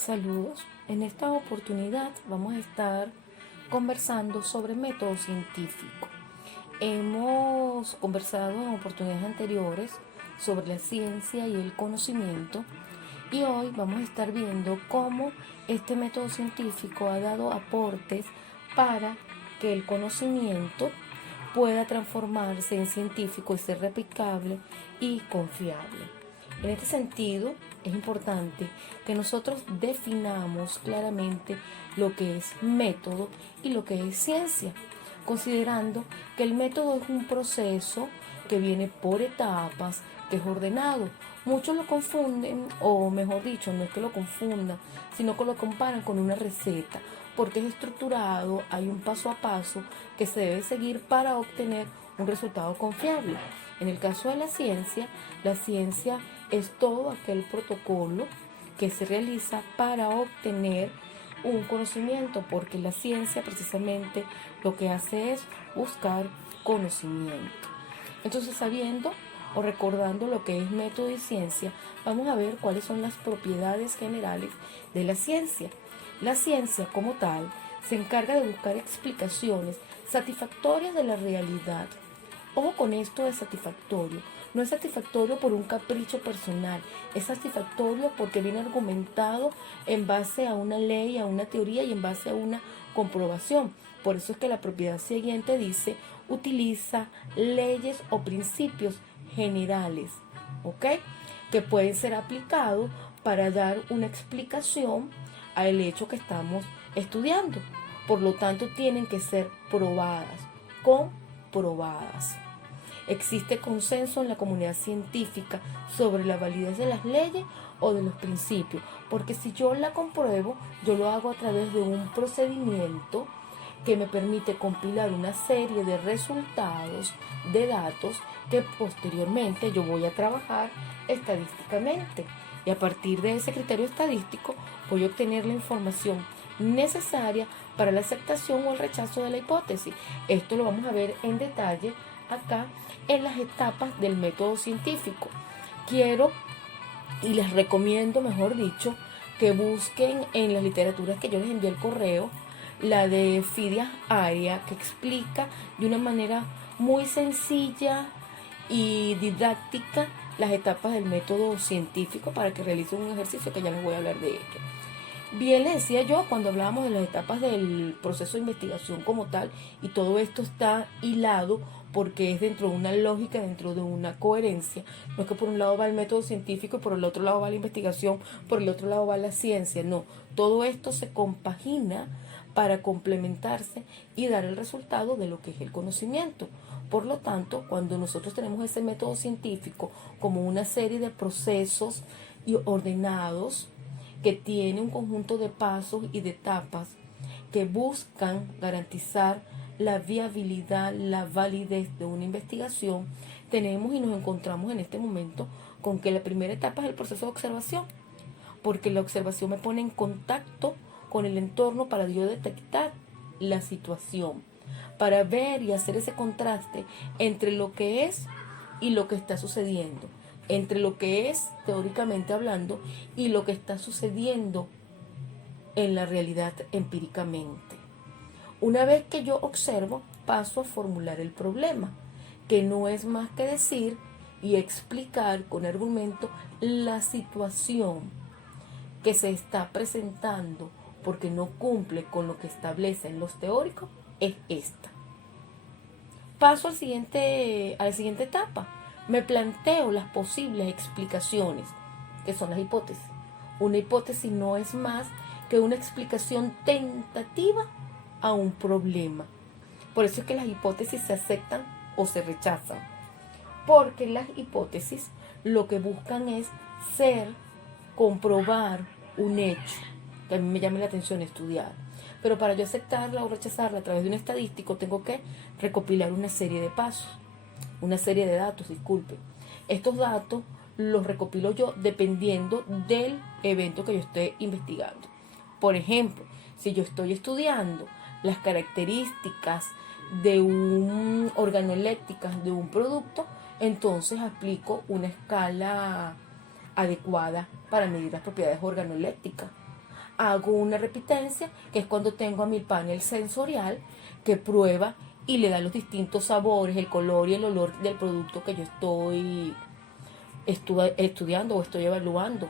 Saludos. En esta oportunidad vamos a estar conversando sobre método científico. Hemos conversado en oportunidades anteriores sobre la ciencia y el conocimiento y hoy vamos a estar viendo cómo este método científico ha dado aportes para que el conocimiento pueda transformarse en científico y ser replicable y confiable. En este sentido, es importante que nosotros definamos claramente lo que es método y lo que es ciencia, considerando que el método es un proceso que viene por etapas, que es ordenado. Muchos lo confunden, o mejor dicho, no es que lo confundan, sino que lo comparan con una receta, porque es estructurado, hay un paso a paso que se debe seguir para obtener un resultado confiable. En el caso de la ciencia es todo aquel protocolo que se realiza para obtener un conocimiento, porque la ciencia precisamente lo que hace es buscar conocimiento. Entonces, sabiendo o recordando lo que es método y ciencia, vamos a ver cuáles son las propiedades generales de la ciencia. La ciencia como tal se encarga de buscar explicaciones satisfactorias de la realidad. Ojo con esto de satisfactorio. No es satisfactorio por un capricho personal, es satisfactorio porque viene argumentado en base a una ley, a una teoría y en base a una comprobación. Por eso es que la propiedad siguiente dice, utiliza leyes o principios generales, ¿ok? Que pueden ser aplicados para dar una explicación al hecho que estamos estudiando. Por lo tanto, tienen que ser probadas, comprobadas. ¿Existe consenso en la comunidad científica sobre la validez de las leyes o de los principios? Porque si yo la compruebo, yo lo hago a través de un procedimiento que me permite compilar una serie de resultados, de datos, que posteriormente yo voy a trabajar estadísticamente. Y a partir de ese criterio estadístico voy a obtener la información necesaria para la aceptación o el rechazo de la hipótesis. Esto lo vamos a ver en detalle acá en las etapas del método científico. Quiero y les recomiendo, mejor dicho, que busquen en las literaturas que yo les envié el correo, la de Fidias Aria, que explica de una manera muy sencilla y didáctica las etapas del método científico para que realicen un ejercicio que ya les voy a hablar de ello. Bien, le decía yo cuando hablábamos de las etapas del proceso de investigación como tal, y todo esto está hilado porque es dentro de una lógica, dentro de una coherencia. No es que por un lado va el método científico y por el otro lado va la investigación, por el otro lado va la ciencia. No, todo esto se compagina para complementarse y dar el resultado de lo que es el conocimiento. Por lo tanto, cuando nosotros tenemos ese método científico como una serie de procesos ordenados, que tiene un conjunto de pasos y de etapas que buscan garantizar la viabilidad, la validez de una investigación, tenemos y nos encontramos en este momento con que la primera etapa es el proceso de observación, porque la observación me pone en contacto con el entorno para yo detectar la situación, para ver y hacer ese contraste entre lo que es y lo que está sucediendo, entre lo que es teóricamente hablando y lo que está sucediendo en la realidad empíricamente. Una vez que yo observo, paso a formular el problema, que no es más que decir y explicar con argumento la situación que se está presentando porque no cumple con lo que establecen los teóricos, es esta. Paso a la siguiente etapa. Me planteo las posibles explicaciones, que son las hipótesis. Una hipótesis no es más que una explicación tentativa a un problema. Por eso es que las hipótesis se aceptan o se rechazan. Porque las hipótesis lo que buscan es comprobar un hecho que a mí me llame la atención estudiar. Pero para yo aceptarla o rechazarla a través de un estadístico tengo que recopilar una serie de pasos, una serie de datos, disculpe. Estos datos los recopilo yo dependiendo del evento que yo esté investigando. Por ejemplo, si yo estoy estudiando las características de un organolépticas de un producto, entonces aplico una escala adecuada para medir las propiedades organolépticas. hago una repitencia, que es cuando tengo a mi panel sensorial que prueba y le da los distintos sabores, el color y el olor del producto que yo estoy estudiando o estoy evaluando.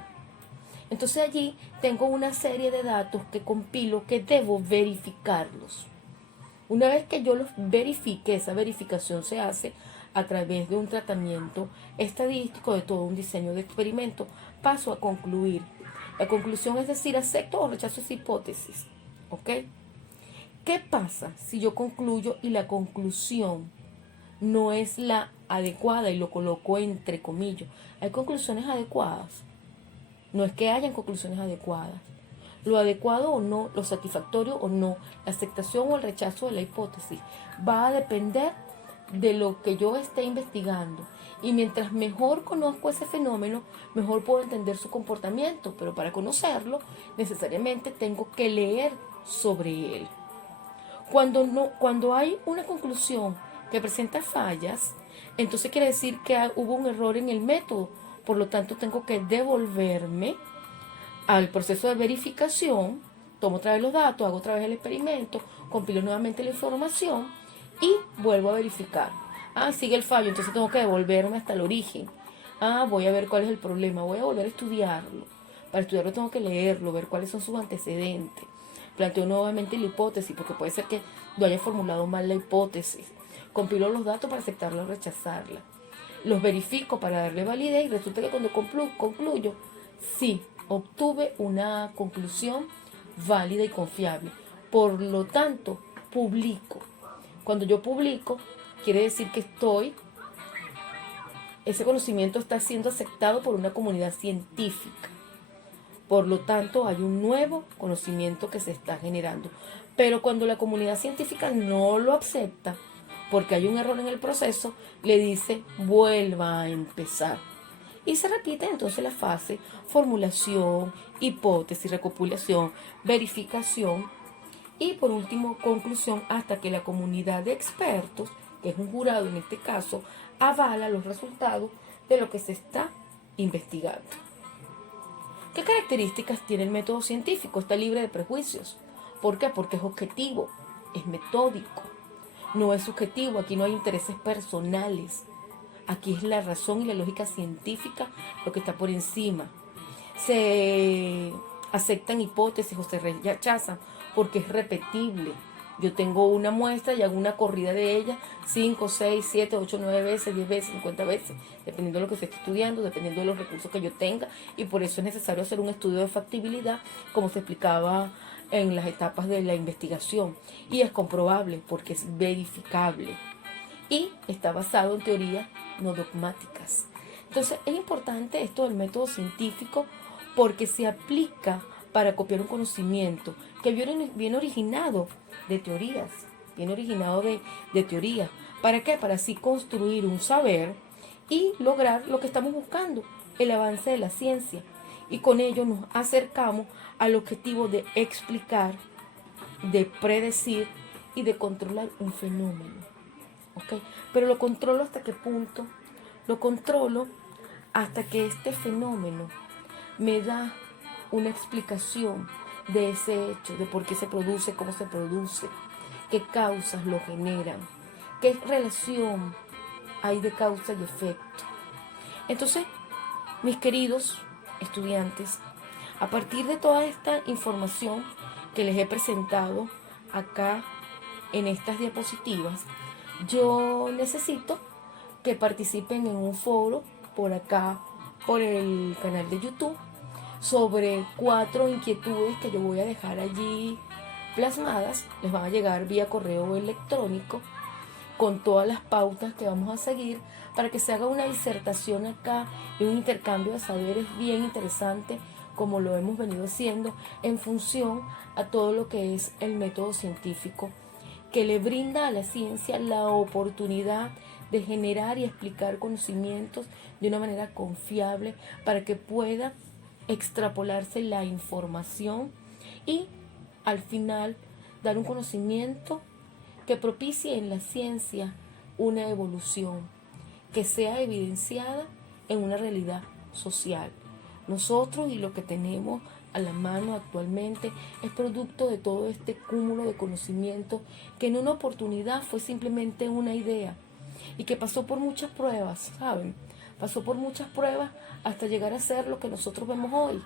Entonces allí tengo una serie de datos que compilo que debo verificarlos. Una vez que yo los verifique, esa verificación se hace a través de un tratamiento estadístico de todo un diseño de experimento. Paso a concluir. La conclusión es decir, acepto o rechazo esa hipótesis. ¿Ok? ¿Qué pasa si yo concluyo y la conclusión no es la adecuada y lo coloco entre comillas? Hay conclusiones adecuadas. No es que hayan conclusiones adecuadas. Lo adecuado o no, lo satisfactorio o no, la aceptación o el rechazo de la hipótesis va a depender de lo que yo esté investigando. Y mientras mejor conozco ese fenómeno, mejor puedo entender su comportamiento. Pero para conocerlo, necesariamente tengo que leer sobre él. Cuando hay una conclusión que presenta fallas, entonces quiere decir que hubo un error en el método. Por lo tanto, tengo que devolverme al proceso de verificación, tomo otra vez los datos, hago otra vez el experimento, compilo nuevamente la información y vuelvo a verificar. Sigue el fallo, entonces tengo que devolverme hasta el origen. Voy a ver cuál es el problema, voy a volver a estudiarlo. Para estudiarlo tengo que leerlo, ver cuáles son sus antecedentes. Planteo nuevamente la hipótesis, porque puede ser que yo haya formulado mal la hipótesis. Compilo los datos para aceptarla o rechazarla. Los verifico para darle validez y resulta que cuando concluyo, sí, obtuve una conclusión válida y confiable. Por lo tanto, publico. Cuando yo publico, quiere decir que ese conocimiento está siendo aceptado por una comunidad científica. Por lo tanto, hay un nuevo conocimiento que se está generando. Pero cuando la comunidad científica no lo acepta, porque hay un error en el proceso, le dice vuelva a empezar. Y se repite entonces la fase formulación, hipótesis, recopilación, verificación y por último conclusión, hasta que la comunidad de expertos, que es un jurado en este caso, avala los resultados de lo que se está investigando. ¿Qué características tiene el método científico? Está libre de prejuicios. ¿Por qué? Porque es objetivo, es metódico, no es subjetivo, aquí no hay intereses personales. Aquí es la razón y la lógica científica lo que está por encima. Se aceptan hipótesis o se rechazan porque es repetible. Yo tengo una muestra y hago una corrida de ella 5, 6, 7, 8, 9 veces, 10 veces, 50 veces, dependiendo de lo que se esté estudiando, dependiendo de los recursos que yo tenga, y por eso es necesario hacer un estudio de factibilidad, como se explicaba en las etapas de la investigación, y es comprobable porque es verificable y está basado en teorías no dogmáticas. Entonces es importante esto del método científico porque se aplica para copiar un conocimiento que viene originado de teorías, viene originado de teorías. ¿Para qué? Para así construir un saber y lograr lo que estamos buscando, el avance de la ciencia. Y con ello nos acercamos al objetivo de explicar, de predecir y de controlar un fenómeno. ¿Okay? Pero lo controlo hasta qué punto? Lo controlo hasta que este fenómeno me da una explicación de ese hecho, de por qué se produce, cómo se produce, qué causas lo generan, qué relación hay de causa y efecto. Entonces, mis queridos estudiantes, a partir de toda esta información que les he presentado acá en estas diapositivas, yo necesito que participen en un foro por acá, por el canal de YouTube, sobre 4 inquietudes que yo voy a dejar allí plasmadas. Les van a llegar vía correo electrónico con todas las pautas que vamos a seguir para que se haga una disertación acá y un intercambio de saberes bien interesante, como lo hemos venido haciendo en función a todo lo que es el método científico, que le brinda a la ciencia la oportunidad de generar y explicar conocimientos de una manera confiable para que pueda extrapolarse la información y al final dar un conocimiento que propicie en la ciencia una evolución que sea evidenciada en una realidad social. Nosotros y lo que tenemos a la mano actualmente es producto de todo este cúmulo de conocimiento que en una oportunidad fue simplemente una idea y que pasó por muchas pruebas, ¿saben? Pasó por muchas pruebas hasta llegar a ser lo que nosotros vemos hoy.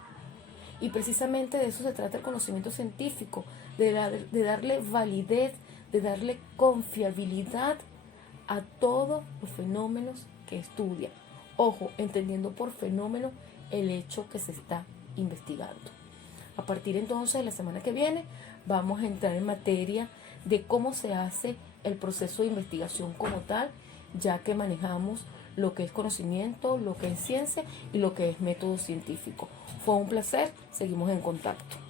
Y precisamente de eso se trata el conocimiento científico, de darle validez, de darle confiabilidad a todos los fenómenos que estudia. Ojo, entendiendo por fenómeno el hecho que se está investigando. A partir entonces de la semana que viene vamos a entrar en materia de cómo se hace el proceso de investigación como tal, ya que manejamos lo que es conocimiento, lo que es ciencia y lo que es método científico. Fue un placer, seguimos en contacto.